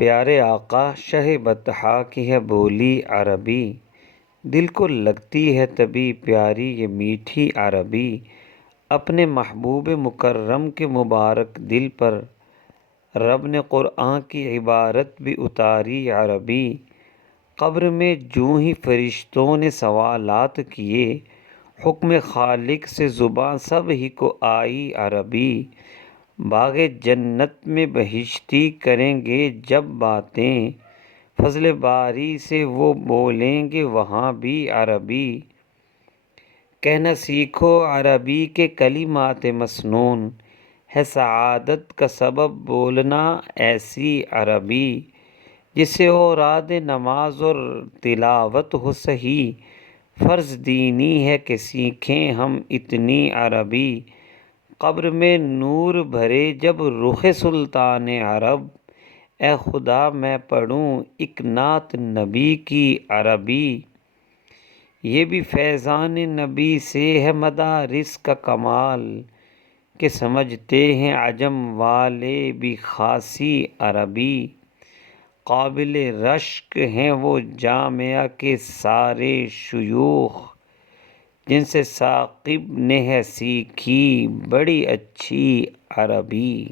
پیارے آقا شہ بطحاء کی ہے بولی عربی، دل کو لگتی ہے طبی پیاری یہ میٹھی عربی۔ اپنے محبوب مکرم کے مبارک دل پر رب نے قرآن کی عبارت بھی اتاری عربی۔ قبر میں جوں ہی فرشتوں نے سوالات کیے، حکم خالق سے زباں سب ہی کو آئی عربی۔ باغ جنت میں بہشتی کریں گے جب باتیں، فضل باری سے وہ بولیں گے وہاں بھی عربی۔ کہنا سیکھو عربی کے کلمات مسنون، ہے سعادت کا سبب بولنا ایسی عربی۔ جسے اوراد نماز اور تلاوت ہو صحیح، فرض دینی ہے کہ سیکھیں ہم اتنی عربی۔ قبر میں نور بھرے جب رخ سلطان عرب، اے خدا میں پڑھوں ایک نعت نبی کی عربی۔ یہ بھی فیضان نبی سے ہے مدارس کا کمال، کہ سمجھتے ہیں عجم والے بھی خاصی عربی۔ قابل رشک ہیں وہ جامعہ کے سارے شیوخ، جن سے ثاقب نے ہے سیکھی بڑی اچھی عربی۔